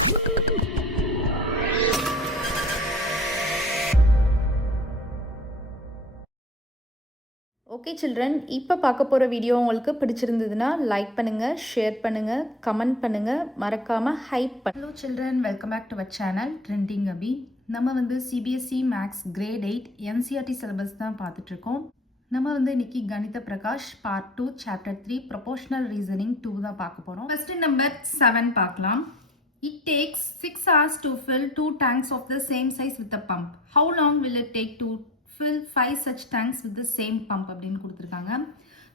Okay children, இப்போ பார்க்க போகிற வீடியோ உங்களுக்கு பிடிச்சிருந்ததுன்னா லைக் பண்ணுங்கள், ஷேர் பண்ணுங்கள், கமெண்ட் பண்ணுங்கள், மறக்காமல் hype hello children, welcome back to our channel trending Abi. நம்ம வந்து CBSE maths grade 8 NCERT syllabus தான் பார்த்துட்ருக்கோம். நம்ம வந்து இன்னைக்கு Ganita Prakash part 2 chapter 3 proportional reasoning 2 தான் பார்க்க போகிறோம். கொஸ்டின் நம்பர் 7 பார்க்கலாம். It takes 6 hours to fill 2 tanks of the same size with a pump. How long will it take to fill 5 such tanks with the same pump அப்படின்னு கொடுத்துருக்காங்க.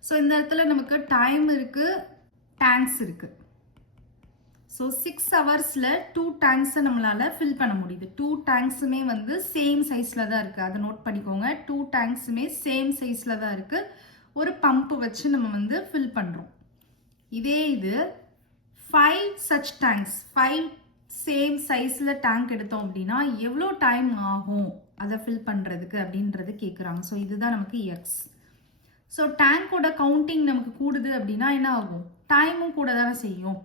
So இந்த இடத்துல நமக்கு time இருக்குது, டேங்க்ஸ் இருக்குது. So 6 ஹவர்ஸில் 2 டேங்க்ஸை நம்மளால் ஃபில் பண்ண முடியுது. 2 டேங்க்ஸுமே வந்து சேம் சைஸில் தான் இருக்குது. அதை நோட் பண்ணிக்கோங்க. 2 டேங்க்ஸுமே சேம் சைஸில் தான் இருக்குது. ஒரு பம்பு வச்சு நம்ம வந்து ஃபில் பண்ணுறோம். இதே இது 5 such tanks, 5 சேம் சைஸில் டேங்க் எடுத்தோம் அப்படின்னா எவ்வளோ டைம் ஆகும் அதை ஃபில் பண்ணுறதுக்கு அப்படின்றது கேட்குறாங்க. ஸோ இதுதான் நமக்கு எக்ஸ். ஸோ டேங்கோட கவுண்டிங் நமக்கு கூடுது அப்படின்னா என்ன ஆகும்? டைமும் கூட தானே செய்யும்.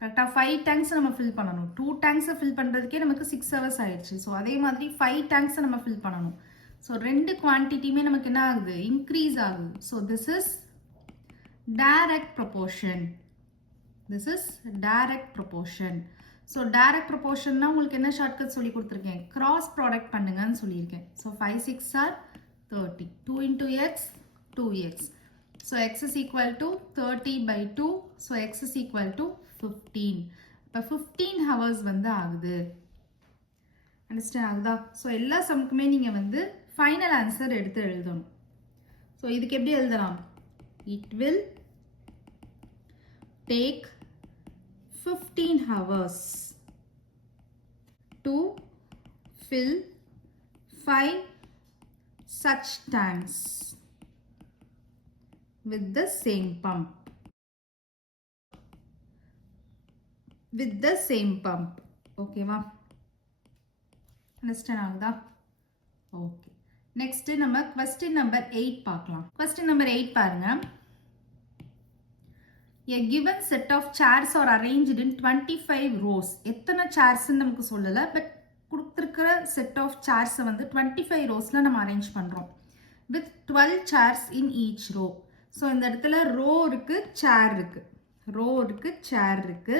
கரெக்டாக 5 டேங்க்ஸை நம்ம ஃபில் பண்ணணும். 2 டேங்க்ஸை ஃபில் பண்ணுறதுக்கே நமக்கு 6 ஹவர்ஸ் ஆயிடுச்சு. ஸோ அதே மாதிரி 5 டேங்க்ஸை நம்ம ஃபில் பண்ணணும். ஸோ 2 குவான்டிட்டியுமே நமக்கு என்ன ஆகுது? இன்க்ரீஸ் ஆகுது. So this is direct proportion. This is direct proportion. So direct ப்ரொபோர்ஷன்னா உங்களுக்கு என்ன ஷார்ட்கட் சொல்லி கொடுத்துருக்கேன்? கிராஸ் ப்ராடக்ட் பண்ணுங்கன்னு சொல்லியிருக்கேன். So 5 6 are 30. 2 into x 2x. So x is equal to 30 by 2. So x is equal to 15. இப்போ 15 hours வந்து ஆகுது. அண்டர்ஸ்டாண்ட் ஆகுதா? ஸோ எல்லா சம்க்குமே நீங்கள் வந்து ஃபைனல் ஆன்சர் எடுத்து எழுதணும். ஸோ இதுக்கு எப்படி எழுதலாம்? It will take 15 hours to fill 5 such tanks with the same pump. With the same pump. Okay va? Understand ஆகுதா? Okay. Next நம்ம question number 8 பார்க்கலாம். Question number 8 பாருங்க. A given set of chairs are arranged in 25 rows. எத்தனை சேர்ஸ்ன்னு நமக்கு சொல்லலை, but கொடுத்துருக்கிற set of சேர்ஸை வந்து 25 ரோஸில் நம்ம அரேஞ்ச் பண்ணுறோம். With 12 chairs in each row. So இந்த இடத்துல ரோ இருக்குது, சேர் இருக்குது. ரோ இருக்குது, சேர் இருக்குது.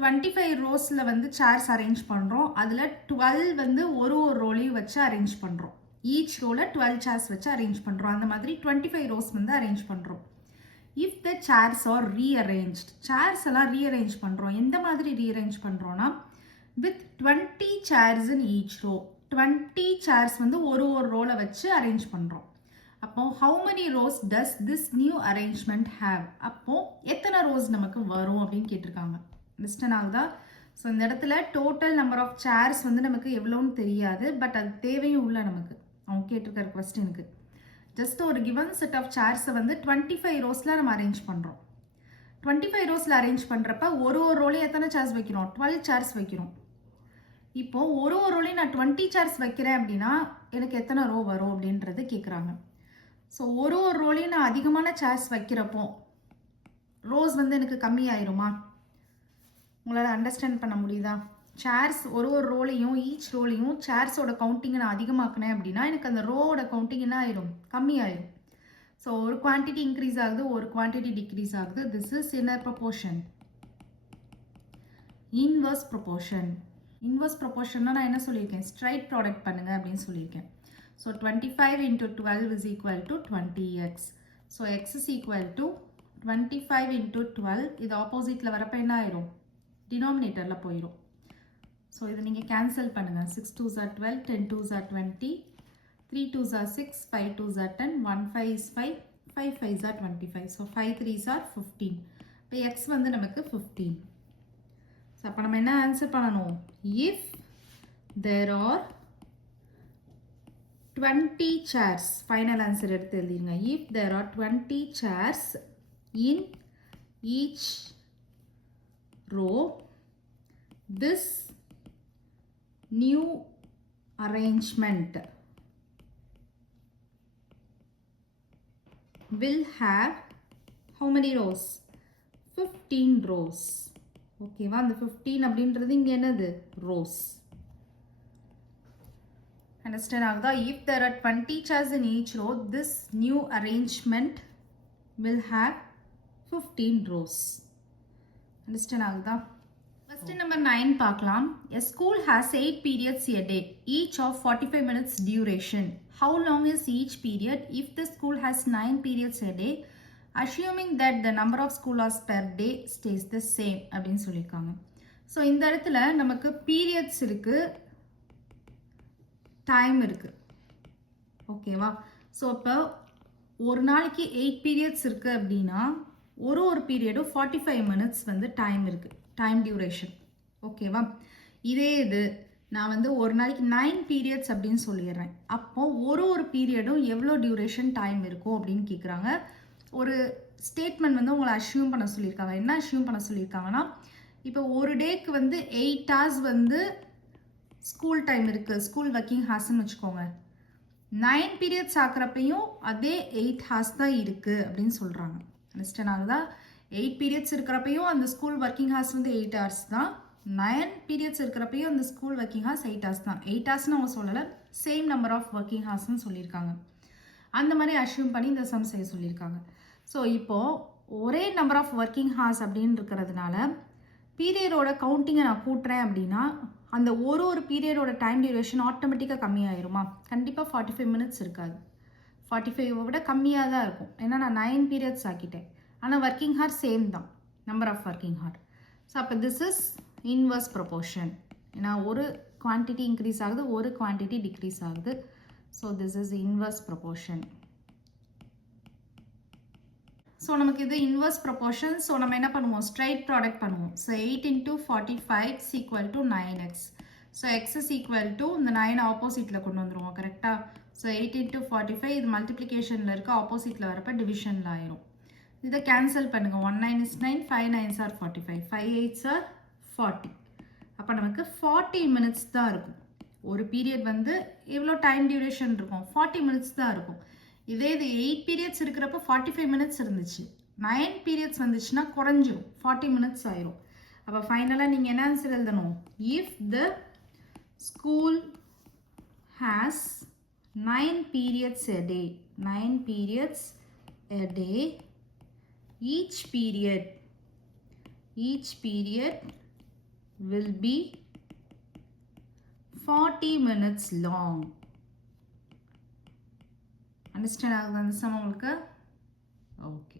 25 ரோஸில் வந்து சேர்ஸ் அரேஞ்ச் பண்ணுறோம். அதில் 12 வந்து ஒரு ரோலையும் வச்சு அரேஞ்ச் பண்ணுறோம். ஈச் ரோவில் 12 சேர்ஸ் வச்சு அரேஞ்ச் பண்ணுறோம். அந்த மாதிரி 25 ரோஸ் வந்து அரேஞ்ச் பண்ணுறோம். If the chairs are rearranged, chairs எல்லாம் rearrange பண்ணுறோம். எந்த மாதிரி rearrange பண்ணுறோன்னா with 20 chairs in each row. 20 chairs வந்து ஒரு ரோவில் வச்சு அரேஞ்ச் பண்ணுறோம். அப்போ how many rows does this new arrangement have? அப்போ எத்தனை ரோஸ் நமக்கு வரும் அப்படின்னு கேட்டிருக்காங்க. அண்டர்ஸ்டாண்ட் ஆகுதா? ஸோ இந்த இடத்துல டோட்டல் நம்பர் ஆஃப் சேர்ஸ் வந்து நமக்கு எவ்வளோன்னு தெரியாது, பட் அது தேவையும் இல்லை நமக்கு அவங்க கேட்டிருக்கிற கொஸ்டினுக்கு. ஜஸ்ட் ஒரு கிவன் செட் ஆஃப் சேர்ஸை வந்து 25 ரோஸில் நம்ம அரேஞ்ச் பண்ணுறோம். 25 ரோஸில் அரேஞ்ச் பண்ணுறப்ப ஒரு ரோலையும் எத்தனை சேர்ஸ் வைக்கிறோம்? 12 சேர்ஸ் வைக்கிறோம். இப்போது ஒரு ரோலையும் நான் 20 சேர்ஸ் வைக்கிறேன் அப்படின்னா எனக்கு எத்தனை ரோ வரும் அப்படின்றது கேட்குறாங்க. ஸோ ஒரு ரோலையும் நான் அதிகமான சேர்ஸ் வைக்கிறப்போ ரோஸ் வந்து எனக்கு கம்மியாயிருமா? உங்களால் அண்டர்ஸ்டாண்ட் பண்ண முடியுதா? சேர்ஸ் ஒரு ரோலையும் ஈச் ரோலையும் சேர்ஸோட கவுண்டிங்கை நான் அதிகமாக்கினேன் அப்படின்னா எனக்கு அந்த ரோவோட கவுண்டிங் என்ன ஆயிரும்? கம்மியாயிரும். ஸோ ஒரு குவான்டிட்டி இன்க்ரீஸ் ஆகுது, ஒரு குவான்டிட்டி டிக்ரீஸ் ஆகுது. This is inner proportion. Inverse proportion. Inverse ப்ரொபோர்ஷன்னா நான் என்ன சொல்லியிருக்கேன்? ஸ்ட்ரைட் ப்ராடக்ட் பண்ணுங்க அப்படின்னு சொல்லியிருக்கேன். So 25 into 12 is equal to 20x. So x is equal to 25 into 12. இது ஆப்போசிட்டில் வரப்போ என்ன ஆயிரும்? டினாமினேட்டரில் போயிடும். ஸோ இதை நீங்கள் கேன்சல் பண்ணுங்கள். 6 2s are 12, 10 2s are 20, 3 2s are 6, 5 2s are 10, 1 5 is 5, 5 5s are 25. So 5 3s are 15. இப்போ எக்ஸ் வந்து நமக்கு 15. ஸோ அப்போ நம்ம என்ன ஆன்சர் பண்ணணும்? If there are 20 chairs, final answer எடுத்து எழுதிருங்க. If there are 20 chairs in each row, this new arrangement will have how many rows? 15 rows. ஓகேவா? அந்த 15 அப்படின்றது இங்கே என்னது? ரோஸ். அண்டர்ஸ்டாண்ட் ஆகுதா? If there are 20 chairs in each row, this new arrangement will have 15 rows. Understand ஆகுதா? Question number 9 பார்க்கலாம். A school has 8 periods a day, each of 45 minutes duration. How long is each period if the school has 9 periods a day, assuming that the number of school hours per day stays the same அப்படின்னு சொல்லியிருக்காங்க. So இந்த இடத்துல நமக்கு periods இருக்கு, time இருக்கு. ஓகேவா? So இப்போ ஒரு நாளைக்கு 8 பீரியட்ஸ் இருக்கு அப்படின்னா ஒரு பீரியடும் 45 மினிட்ஸ் வந்து டைம் இருக்கு, டைம் டியூரேஷன். ஓகேவா? இதே இது நான் வந்து ஒரு நாளைக்கு 9 பீரியட்ஸ் அப்படின்னு சொல்லிடுறேன். அப்போ ஒரு பீரியடும் எவ்வளோ டியூரேஷன் டைம் இருக்கும் அப்படின்னு கேட்குறாங்க. ஒரு ஸ்டேட்மெண்ட் வந்து உங்களை அஷ்யூம் பண்ண சொல்லியிருக்காங்க. என்ன அஷ்யூம் பண்ண சொல்லியிருக்காங்கன்னா, இப்போ ஒரு டேக்கு வந்து 8 hours வந்து ஸ்கூல் டைம் இருக்குது, ஸ்கூல் ஒர்க்கிங் ஹார்ஸ்ன்னு வச்சுக்கோங்க. 9 பீரியட்ஸ் ஆக்குறப்பையும் அதே 8 hours தான் இருக்குது அப்படின்னு சொல்கிறாங்க. அண்டர்ஸ்டாண்ட் ஆகுதா? 8 பீரியட்ஸ் இருக்கிறப்பையும் அந்த ஸ்கூல் ஒர்க்கிங் ஹார்ஸ் வந்து 8 hours தான். 9 பீரியட்ஸ் இருக்கிறப்பையும் அந்த ஸ்கூல் ஒர்க்கிங் ஹார்ஸ் 8 hours தான். 8 ஹவர்ஸ்னு அவங்க சொல்லலை, சேம் நம்பர் ஆஃப் ஒர்க்கிங் ஹார்ஸ்ன்னு சொல்லியிருக்காங்க. அந்த மாதிரி அஷ்யூம் பண்ணி இந்த சம் செய்ய சொல்லியிருக்காங்க. ஸோ இப்போது ஒரே நம்பர் ஆஃப் ஒர்க்கிங் ஹார்ஸ் அப்படின்னு இருக்கிறதுனால பீரியடோட கவுண்டிங்கை நான் கூட்டுறேன் அப்படின்னா அந்த ஒரு பீரியடோட டைம் டியூரேஷன் ஆட்டோமேட்டிக்காக கம்மியாயிருமா? கண்டிப்பாக 45 மினிட்ஸ் இருக்காது. 45 விட கம்மியாக தான் இருக்கும். ஏன்னா நான் 9 பீரியட்ஸ் ஆக்கிட்டேன். ஆனால் ஒர்க்கிங் ஹார் சேம் தான், number of working hour. So அப்போ திஸ் இஸ் இன்வர்ஸ் ப்ரொபோர்ஷன். ஏன்னா ஒரு குவான்டிட்டி இன்க்ரீஸ் ஆகுது, ஒரு குவான்டிட்டி டிக்ரீஸ் ஆகுது. So this is inverse proportion. So நமக்கு இது இன்வர்ஸ் ப்ரொபோர்ஷன். ஸோ நம்ம என்ன பண்ணுவோம்? ஸ்ட்ரைட் ப்ராடக்ட் பண்ணுவோம். So 8 into 45 is equal to 9x. ஸோ x is equal to இந்த 9 ஆப்போசிட்டில் கொண்டு வந்துடுவோம். கரெக்டாக? ஸோ 8 into 45 இது மல்டிப்ளிகேஷனில் இருக்க, ஆப்போசிட்டில் வரப்போ டிவிஷனில் ஆயிரும். இதை கேன்சல் பண்ணுங்கள். 1 9 is 9, 5 9s are 45, 5 8s are 40. அப்போ நமக்கு 40 மினிட்ஸ் தான் இருக்கும். ஒரு பீரியட் வந்து எவ்வளோ டைம் டியூரேஷன் இருக்கும்? 40 மினிட்ஸ் தான் இருக்கும். இதே இது 8 பீரியட்ஸ் இருக்கிறப்ப 45 மினிட்ஸ் இருந்துச்சு. 9 பீரியட்ஸ் வந்துச்சுன்னா குறைஞ்சிரும், 40 மினிட்ஸ் ஆயிரும். அப்போ ஃபைனலாக நீங்கள் என்ன ஆன்சர் எழுதணும்? If the school has 9 periods a day, 9 periods a day, each period will be 40 minutes long. Understand ஆகுது அந்த சம் உங்களுக்கு? ஓகே.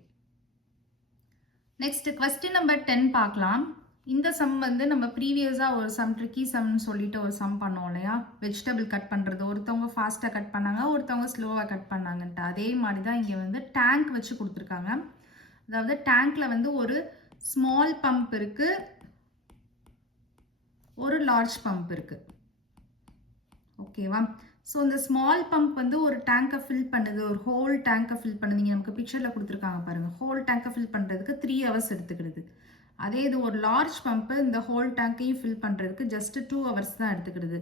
நெக்ஸ்ட் கொஸ்டின் நம்பர் 10 பார்க்கலாம். இந்த சம் வந்து நம்ம ப்ரீவியஸாக ஒரு சம் ட்ரிக்கி சம்னு சொல்லிட்டு ஒரு சம் பண்ணோம் இல்லையா? வெஜிடபிள் கட் பண்ணுறது, ஒருத்தவங்க ஃபாஸ்ட்டாக கட் பண்ணாங்க, ஒருத்தவங்க ஸ்லோவாக கட் பண்ணாங்கன்ட்டு. அதே மாதிரி தான் இங்கே வந்து டேங்க் வச்சு கொடுத்துருக்காங்க. அதாவது டேங்க்கில் வந்து ஒரு ஸ்மால் பம்ப் இருக்குது, ஒரு லார்ஜ் பம்ப் இருக்குது. ஓகேவா? ஸோ இந்த ஸ்மால் பம்ப் வந்து ஒரு டேங்கை ஃபில் பண்ணுது, ஒரு ஹோல் டேங்கை ஃபில் பண்ணுது. நீங்கள் நமக்கு பிக்சரில் கொடுத்துருக்காங்க பாருங்கள். ஹோல் டேங்கை ஃபில் பண்ணுறதுக்கு 3 hours எடுத்துக்கிடுது. அதே இது ஒரு லார்ஜ் பம்ப்பு இந்த ஹோல் டேங்கையும் ஃபில் பண்ணுறதுக்கு ஜஸ்ட் 2 hours தான் எடுத்துக்கிடுது.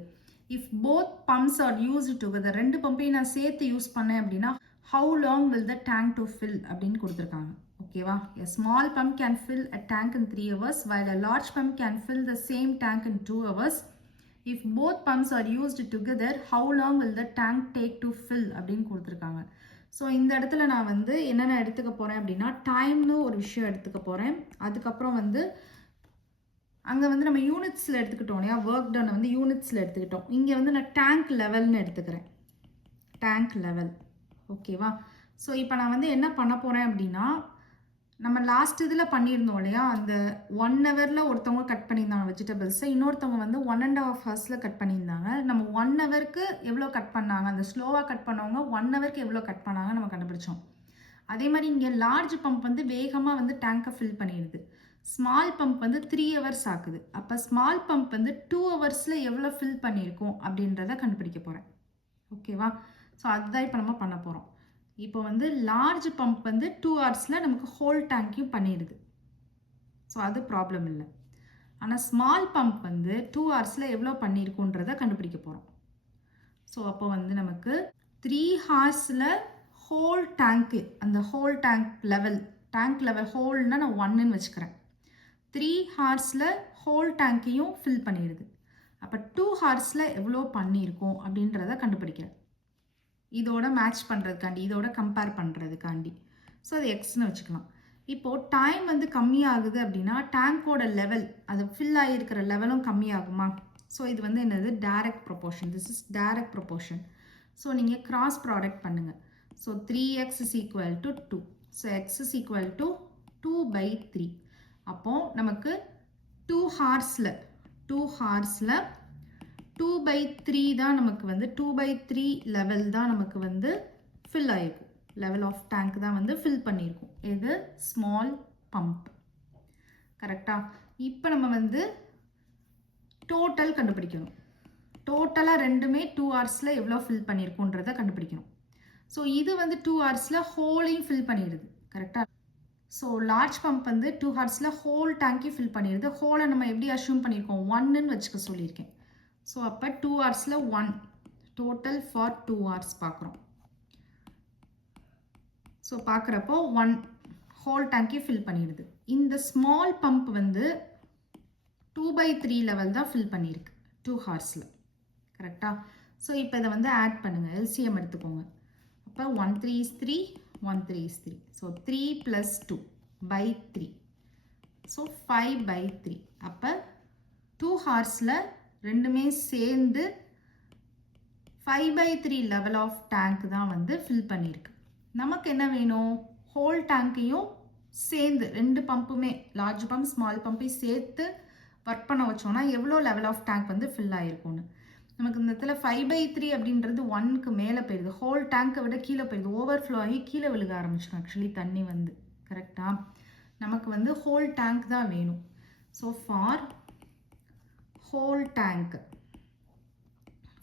If both pumps are used together, 2 பம்பையும் நான் சேர்த்து யூஸ் பண்ணேன் அப்படின்னா how long will the tank to fill அப்படின்னு கொடுத்துருக்காங்க. ஓகேவா? A small pump can fill a tank in 3 hours while a large pump can fill the same tank in 2 hours. If both pumps are used together, how long will the tank take to fill அப்படின்னு கொடுத்துருக்காங்க. So இந்த இடத்துல நான் வந்து என்னென்ன எடுத்துக்க போகிறேன் அப்படின்னா டைம்னு ஒரு விஷயம் எடுத்துக்க போகிறேன். அதுக்கப்புறம் வந்து அங்கே வந்து நம்ம யூனிட்ஸில் எடுத்துக்கிட்டோம் இல்லையா? ஒர்க் டன் வந்து யூனிட்ஸில் எடுத்துக்கிட்டோம். இங்கே வந்து நான் டேங்க் லெவல்னு எடுத்துக்கிறேன். Tank level. ஓகேவா? ஸோ இப்போ நான் வந்து என்ன பண்ண போகிறேன் அப்படின்னா, நம்ம லாஸ்ட் இதில் பண்ணியிருந்தோம் இல்லையா? அந்த 1 hourல ஒருத்தவங்க கட் பண்ணியிருந்தாங்க வெஜிடபிள்ஸை, இன்னொருத்தவங்க வந்து 1.5 hours கட் பண்ணியிருந்தாங்க. நம்ம 1 hourக்கு எவ்வளோ கட் பண்ணாங்க, அந்த ஸ்லோவாக கட் பண்ணவங்க 1 hourக்கு எவ்வளோ கட் பண்ணாங்க நம்ம கண்டுபிடிச்சோம். அதே மாதிரி இங்கே லார்ஜ் பம்ப் வந்து வேகமாக வந்து டேங்கை ஃபில் பண்ணிடுது. ஸ்மால் பம்ப் வந்து 3 hours ஆக்குது. அப்போ ஸ்மால் பம்ப் வந்து 2 hours எவ்வளோ ஃபில் பண்ணியிருக்கோம் அப்படின்றத கண்டுபிடிக்க போகிறேன். ஓகேவா? ஸோ அதுதான் இப்போ நம்ம பண்ண போகிறோம். இப்போ வந்து லார்ஜ் பம்ப் வந்து 2 hours நமக்கு ஹோல் டேங்கையும் பண்ணிடுது. ஸோ அது ப்ராப்ளம் இல்லை. ஆனால் ஸ்மால் பம்ப் வந்து 2 hours எவ்வளோ பண்ணியிருக்குன்றதை கண்டுபிடிக்க போகிறோம். ஸோ அப்போ வந்து நமக்கு 3 hours ஹோல் டேங்க்கு, அந்த ஹோல் டேங்க் லெவல் ஹோல்னால் நான் 1ன்னு வச்சுக்கிறேன். 3 ஹார்ஸில் ஹோல் டேங்க்கையும் ஃபில் பண்ணிடுது. அப்போ 2 ஹார்ஸில் எவ்வளோ பண்ணியிருக்கோம் அப்படின்றத கண்டுபிடிக்கிறேன். இதோட மேட்ச் பண்ணுறதுக்காண்டி, இதோட கம்பேர் பண்ணுறதுக்காண்டி. ஸோ அது எக்ஸ்னு வச்சுக்கலாம். இப்போது டைம் வந்து கம்மியாகுது அப்படின்னா டேங்கோட லெவல், அது ஃபில் ஆகியிருக்கிற லெவலும் கம்மியாகுமா? ஸோ இது வந்து என்னது? Direct proportion. This is direct proportion. So நீங்கள் கிராஸ் ப்ராடக்ட் பண்ணுங்கள். So 3x is equal to 2. So x is equal to 2/3. அப்போது நமக்கு 2 ஹார்ஸில் 2/3 தான் நமக்கு வந்து 2/3 லெவல் தான் நமக்கு வந்து ஃபில் ஆகிருக்கும். லெவல் ஆஃப் டேங்க் தான் வந்து ஃபில் பண்ணியிருக்கும். இது ஸ்மால் பம்ப். கரெக்டாக? இப்போ நம்ம வந்து டோட்டல் கண்டுபிடிக்கணும். டோட்டலாக ரெண்டுமே 2 ஹார்ஸில் எவ்வளோ ஃபில் பண்ணியிருக்கோன்றதை கண்டுபிடிக்கணும். ஸோ இது வந்து 2 ஹார்ஸில் ஹோலையும் ஃபில் பண்ணிடுது. கரெக்டாக? ஸோ லார்ஜ் பம்ப் வந்து 2 ஹார்ஸில் ஹோல் டேங்கையும் ஃபில் பண்ணிடுது. ஹோலை நம்ம எப்படி அஷ்யூம் பண்ணியிருக்கோம்? 1ன்னு வச்சுக்க சொல்லியிருக்கேன். ஸோ அப்போ 2 ஹார்ஸில் 1 டோட்டல் ஃபார் 2 ஹார்ஸ் பார்க்குறோம். ஸோ பார்க்குறப்போ 1 ஹோல் டேங்கையும் ஃபில் பண்ணிடுது. இந்த ஸ்மால் பம்ப் வந்து 2/3 லெவல் தான் ஃபில் பண்ணியிருக்கு 2 ஹார்ஸில். கரெக்டாக? ஸோ இப்போ இதை வந்து ஆட் பண்ணுங்கள். எல்சிஎம் எடுத்துக்கோங்க. அப்போ 1 3 is 3, 1 3 is 3. ஸோ 3 + 2/3. ஸோ 5/3. அப்போ 2 ஹார்ஸில் ரெண்டுமே சேர்ந்து 5/3 லெவல் ஆஃப் டேங்க் தான் வந்து ஃபில் பண்ணியிருக்கு. நமக்கு என்ன வேணும்? ஹோல் டேங்க்கையும் சேர்ந்து ரெண்டு பம்புமே, லார்ஜ் பம்ப் ஸ்மால் பம்பையும் சேர்த்து ஒர்க் பண்ண வச்சோன்னா எவ்வளோ லெவல் ஆஃப் டேங்க் வந்து ஃபில் ஆகிருக்கும்னு. நமக்கு இந்த இடத்துல 5/3 அப்படின்றது 1க்கு மேலே போயிடுது. ஹோல் டேங்க்கை விட கீழே போயிடுது. ஓவர்ஃப்ளோ ஆகி கீழே விழுக ஆரம்பிச்சிடும் ஆக்சுவலி தண்ணி வந்து. கரெக்டாக? நமக்கு வந்து ஹோல் டேங்க் தான் வேணும். So for whole tank,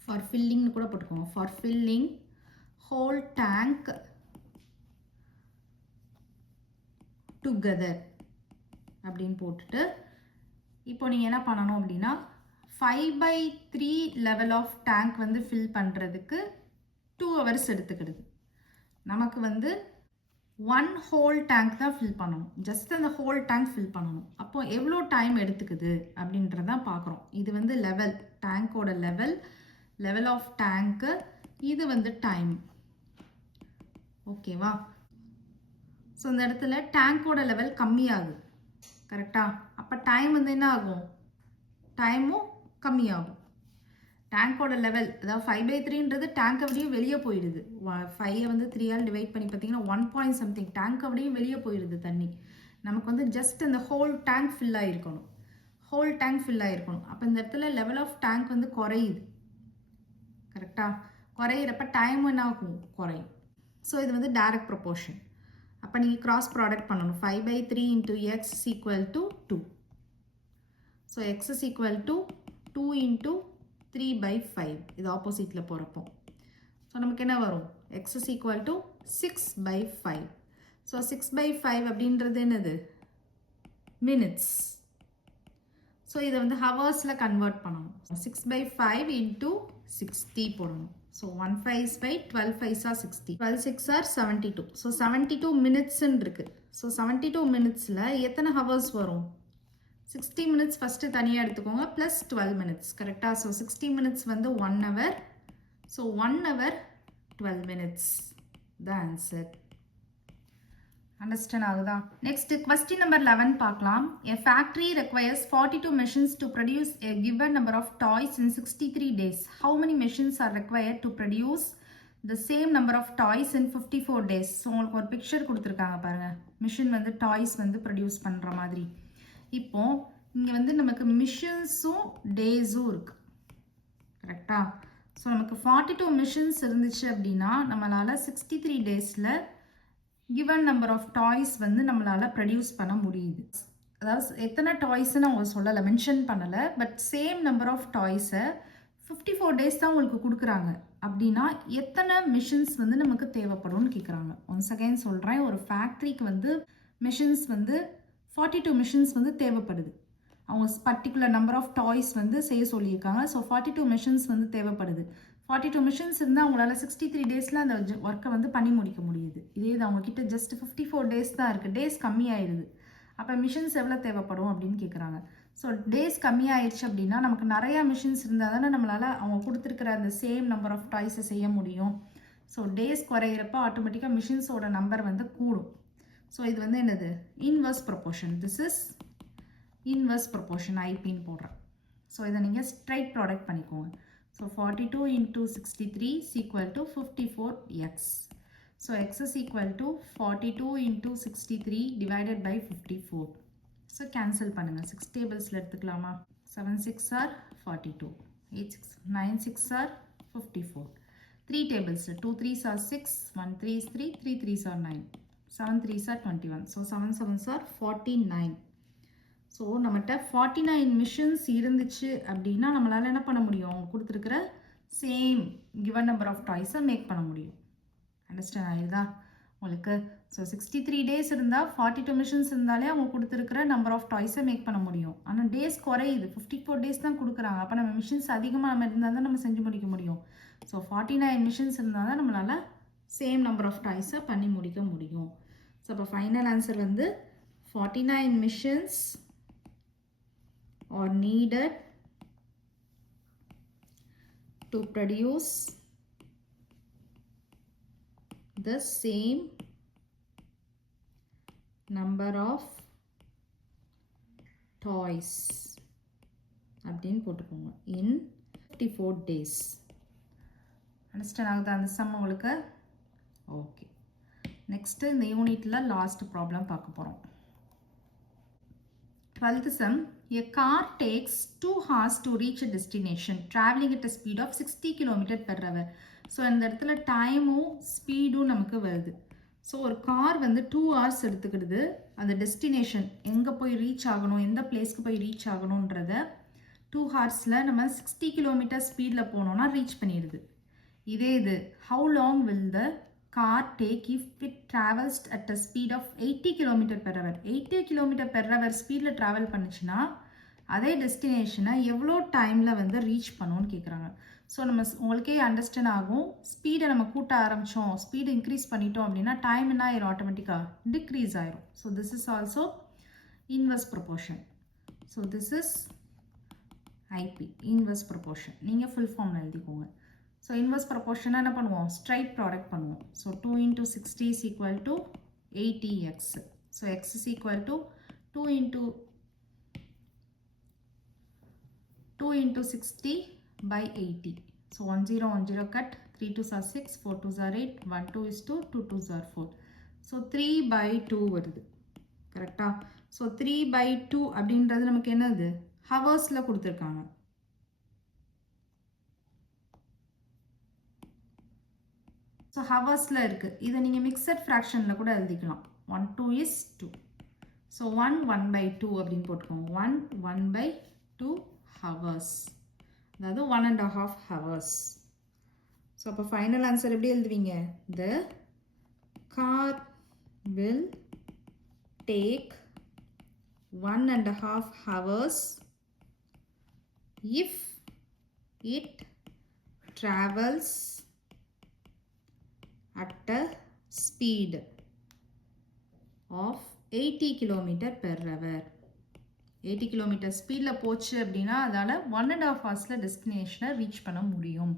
for ஃபில்லிங்னு கூட போட்டுக்கோங்க. For filling whole tank together அப்படின்னு போட்டுட்டு இப்போ நீங்கள் என்ன பண்ணணும் அப்படின்னா 5/3 லெவல் ஆஃப் டேங்க் வந்து ஃபில் பண்ணுறதுக்கு 2 ஹவர்ஸ் எடுத்துக்கிடுது. நமக்கு வந்து 1 ஹோல் டேங்க் தான் ஃபில் பண்ணணும். ஜஸ்ட் அந்த ஹோல் டேங்க் ஃபில் பண்ணணும். அப்போ எவ்வளோ டைம் எடுத்துக்குது அப்படின்றதான் பார்க்குறோம். இது வந்து லெவல், டேங்கோட லெவல் ஆஃப் டேங்க்கு. இது வந்து டைம். ஓகேவா? ஸோ இந்த இடத்துல டேங்கோட லெவல் கம்மியாகுது. கரெக்டாக? அப்போ டைம் வந்து என்ன ஆகும்? டைமும் கம்மியாகும். டேங்கோட லெவல், அதாவது 5/3ன்றது டேங்கை விடையும் வெளியே போயிடுது. 5 வந்து 3ஆல் டிவைட் பண்ணி பார்த்தீங்கன்னா 1 டேங்கை விடையும் வெளியே போயிடுது தண்ணி. நமக்கு வந்து ஜஸ்ட் அந்த ஹோல் டேங்க் ஃபில் ஆகிருக்கணும். ஹோல் டேங்க் ஃபில் ஆகிருக்கணும். அப்போ இந்த இடத்துல லெவல் ஆஃப் டேங்க் வந்து குறையுது. கரெக்டாக? குறையிறப்ப டைம் என்ன ஆகும்? குறையும். ஸோ இது வந்து டைரக்ட் ப்ரொபோர்ஷன். அப்போ நீங்கள் கிராஸ் ப்ராடக்ட் பண்ணணும். 5/3 × x is equal to 2. So x is equal to 2 × 3/5. இது ஆப்போசிட்டில் போகிறப்போ. ஸோ நமக்கு என்ன வரும்? x is equal to 6/5. So 6/5 அப்படின்றது என்னது? மினிட்ஸ். ஸோ இதை வந்து ஹவர்ஸில் கன்வெர்ட் பண்ணணும். 6/5 × 60 போடணும். So 1 5 is 5, 12 5s are 60, 12 6 are 72. So 72 மினிட்ஸ்ன்னு இருக்குது. ஸோ 72 மினிட்ஸில் எத்தனை ஹவர்ஸ் வரும்? 60 மினிட்ஸ் ஃபஸ்ட்டு தனியாக எடுத்துக்கோங்க, ப்ளஸ் 12 மினிட்ஸ். கரெக்டாக? ஸோ 60 மினிட்ஸ் வந்து 1 hour. So 1 hour 12 minutes the answer. Understand ஆகுதா? நெக்ஸ்ட் கொஸ்டின் நம்பர் 11 பார்க்கலாம். A factory requires 42 machines to produce a given number of toys in 63 days. How many machines are required to produce the same number of toys in 54 days? So உங்களுக்கு ஒரு picture கொடுத்துருக்காங்க பாருங்கள். Machine வந்து toys வந்து produce பண்ணுற மாதிரி. இப்போ இங்கே வந்து நமக்கு மிஷின்ஸும் டேஸும் இருக்குது. கரெக்டாக? ஸோ நமக்கு 42 மிஷின்ஸ் இருந்துச்சு அப்படின்னா நம்மளால் 63 டேஸில் கிவன் நம்பர் ஆஃப் டாய்ஸ் வந்து நம்மளால் ப்ரொடியூஸ் பண்ண முடியுது. அதாவது எத்தனை டாய்ஸ்ன்னு அவங்க சொல்லலை, மென்ஷன் பண்ணலை. பட் சேம் நம்பர் ஆஃப் டாய்ஸை 54 டேஸ் தான் உங்களுக்கு கொடுக்குறாங்க அப்படின்னா எத்தனை மிஷின்ஸ் வந்து நமக்கு தேவைப்படும்னு கேட்குறாங்க. ஒன்ஸ் அகைன் சொல்கிறேன், ஒரு ஃபேக்ட்ரிக்கு வந்து மிஷின்ஸ் வந்து 42 மிஷின்ஸ் வந்து தேவைப்படுது. அவங்க பர்டிகுலர் நம்பர் ஆஃப் டாய்ஸ் வந்து செய்ய சொல்லியிருக்காங்க. ஸோ 42 மிஷின்ஸ் வந்து தேவைப்படுது. 42 மிஷின்ஸ் இருந்தால் அவங்களால 63 டேஸில் அந்த ஒர்க்கை வந்து பண்ணி முடிக்க முடியுது. இதே இது அவங்கக்கிட்ட ஜஸ்ட் 54 டேஸ் தான் இருக்குது. டேஸ் கம்மியாயிடுது. அப்போ மிஷின்ஸ் எவ்வளோ தேவைப்படும் அப்படின்னு கேட்குறாங்க. ஸோ டேஸ் கம்மியாயிடுச்சு அப்படின்னா நமக்கு நிறையா மிஷின்ஸ் இருந்தால் தானே நம்மளால் அவங்க கொடுத்துருக்கிற அந்த சேம் நம்பர் ஆஃப் டாய்ஸை செய்ய முடியும். ஸோ டேஸ் குறையிறப்ப ஆட்டோமேட்டிக்காக மிஷின்ஸோட நம்பர் வந்து கூடும். ஸோ இது வந்து என்னது, inverse proportion. This is inverse proportion, ஐபின்னு போடுறேன். ஸோ இதை நீங்கள் ஸ்ட்ரைட் ப்ராடக்ட் பண்ணிக்கோங்க. So 42 into 63 is equal to 54x. So x is equal to 42 into 63 divided by 54. So cancel பண்ணுங்க. 6 tablesல எடுத்துக்கலாமா? 7 6 are 42, 8 6 9 6 are 54. 3 tables, 2 3s are 6, 1 3 is 3, 3 3s are 9, 7 3s are 21. So 7 7s are 49. So நம்மகிட்ட 49 machines இருந்துச்சு அப்படின்னா நம்மளால் என்ன பண்ண முடியும், அவங்க கொடுத்துருக்கிற சேம் கிவன் நம்பர் ஆஃப் டாய்ஸை மேக் பண்ண முடியும். அண்டர்ஸ்டாண்ட் ஆகிடுதா உங்களுக்கு? ஸோ 63 டேஸ் இருந்தால் 42 மிஷின்ஸ் இருந்தாலே அவங்க கொடுத்துருக்கிற நம்பர் ஆஃப் டாய்ஸை மேக் பண்ண முடியும். ஆனால் டேஸ் குறையுது, 54 டேஸ் தான் கொடுக்குறாங்க. அப்போ நம்ம மிஷின்ஸ் அதிகமாக நம்ம இருந்தால் தான் நம்ம செஞ்சு முடிக்க முடியும். ஸோ 49 மிஷின்ஸ் இருந்தால் தான் நம்மளால் சேம் நம்பர் ஆஃப் டாய்ஸை பண்ணி முடிக்க முடியும். ஸோ அப்போ ஃபைனல் ஆன்சர் வந்து 49 machines are needed to produce the same number of toys அப்படின்னு போட்டுக்கோங்க in 54 days. அண்டர்ஸ்டாண்ட் ஆகுதா அந்த சம் உங்களுக்கு? ஓகே, நெக்ஸ்ட்டு இந்த யூனிட்டில் லாஸ்ட் ப்ராப்ளம் பார்க்க போகிறோம். 12th sum, a car takes 2 hours to reach a destination traveling at a speed of 60 km per hour. So இந்த இடத்துல டைமும் ஸ்பீடும் நமக்கு வருது. ஸோ ஒரு கார் வந்து 2 hours எடுத்துக்கிடுது அந்த டெஸ்டினேஷன் எங்கே போய் ரீச் ஆகணும், எந்த பிளேஸ்க்கு போய் ரீச் ஆகணுன்றத 2 ஹவர்ஸில் நம்ம 60 km ஸ்பீடில் போனோம்னா ரீச் பண்ணிடுது. இதே இது how long will the car take if it travels at a speed of 80 km per hour. 80 km per hour ஸ்பீடில் ட்ராவல் பண்ணுச்சுன்னா அதே டெஸ்டினேஷனை எவ்வளோ டைமில் வந்து ரீச் பண்ணுன்னு கேட்குறாங்க. ஸோ நம்ம உங்களுக்கே அண்டர்ஸ்டாண்ட் ஆகும், ஸ்பீடை நம்ம கூட்ட ஆரம்பித்தோம், ஸ்பீடு இன்க்ரீஸ் பண்ணிட்டோம் அப்படின்னா டைம் என்ன ஆயிரும், ஆட்டோமேட்டிக்காக டிக்ரீஸ் ஆயிரும். So this is also inverse proportion. So this is IP, inverse proportion. நீங்கள் ஃபுல் ஃபார்மில் எழுதிக்கோங்க. ஸோ இன்வர்ஸ் ப்ரொபோர்ஷனாக என்ன பண்ணுவோம், ஸ்ட்ரைட் ப்ராடக்ட் பண்ணுவோம். So 2 into 60 is equal to 80x. So x is equal to 2 into 60 by 80. So 1 0 1 0 cut, 3 2s are 6, 4 2s are 8, 1 2 is 2, 2 2s are 4. So 3 by 2 வருது, கரெக்டா? So 3 by 2 அப்படின்றது நமக்கு என்னது, ஹவர்ஸில் கொடுத்துருக்காங்க. ஸோ ஹவர்ஸில் இருக்குது. இதை நீங்கள் மிக்சட் ஃப்ராக்ஷனில் கூட எழுதிக்கலாம். 1 2 is 2. ஸோ 1 1 by 2 அப்படின்னு போட்டுக்கோங்க. 1 1 by 2 hours, அதாவது 1.5 hours. ஸோ அப்போ ஃபைனல் ஆன்சர் எப்படி எழுதுவீங்க, the car will take 1.5 hours if it travels at a speed of 80 km per hour. 80 km ஸ்பீடில் போச்சு அப்படின்னா அதால் 1.5 ஹவர்ஸில் டெஸ்டினேஷனை ரீச் பண்ண முடியும்.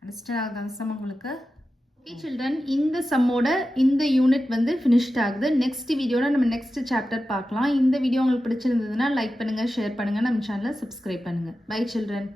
அண்டர்ஸ்டாண்ட் ஆகுது அந்த சம் உங்களுக்கு? ஓகே சில்ட்ரன், இந்த சம்மோட இந்த யூனிட் வந்து ஃபினிஷ்ட் ஆகுது. நெக்ஸ்ட் வீடியோவில் நம்ம நெக்ஸ்ட் சாப்டர் பார்க்கலாம். இந்த வீடியோ உங்களுக்கு பிடிச்சிருந்ததுன்னா லைக் பண்ணுங்கள், ஷேர் பண்ணுங்கள், நம்ம சேனலை சப்ஸ்கிரைப் பண்ணுங்கள். Bye children.